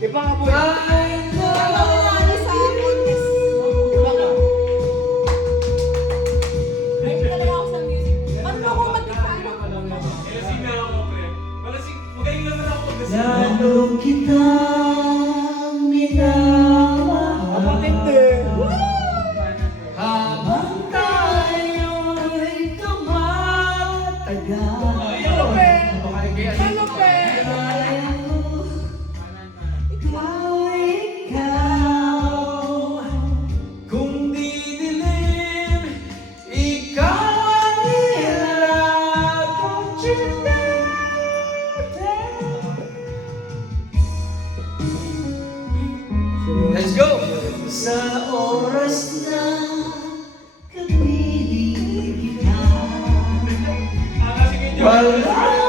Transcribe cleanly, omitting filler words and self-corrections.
Iba ka boy. Nangyari sa contest. Iba ka. Ay, talaga ako sa music. Paano ako mag-ano? Lasing na ako, pre. Malasing, magaling naman ako mag-lasing. Lalo kitang minamahal. Matindi. Habang tayo'y tumatagal. Malupit. Malupit. Ikaw, kung didilim, ikaw ang hirap kong Let's go! Sa oras na kapiling kita, Ah, sige, Joe. wala